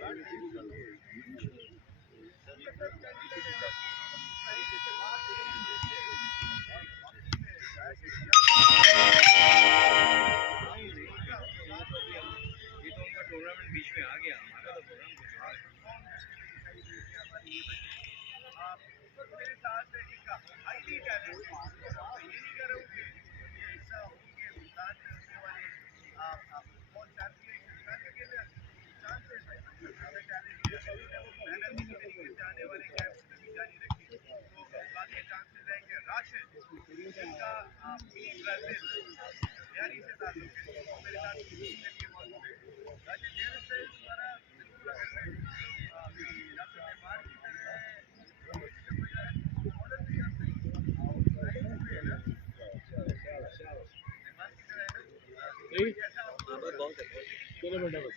उनका टूर्नामेंट बीच में आ गया, हमारा तो प्रोग्राम कुछ और है। मेरे साथ हाईली टैलेंटेड, ये नहीं कह रहा हूँ कि ऐसा होंगे साथ में होने वाले फुटबॉल चैंपियनशिप के लिए चांसेस है, मेहनत जाने वाले कैंप्स में भी जारी रखी तो बाकी चांसेस रहेंगे। राशिद जिनका मिनी ब्राजील तैयारी से ताल्लुक है, मेरे साथ मौजूद है। राशिद हेयर स्टाइल तुम्हारा बिल्कुल अगर मैं डॉक्टर नेमार की तरह मॉडल भी आप नहीं है ना, नेमार की तरह है ना, बहुत है, चलो बेटा बस।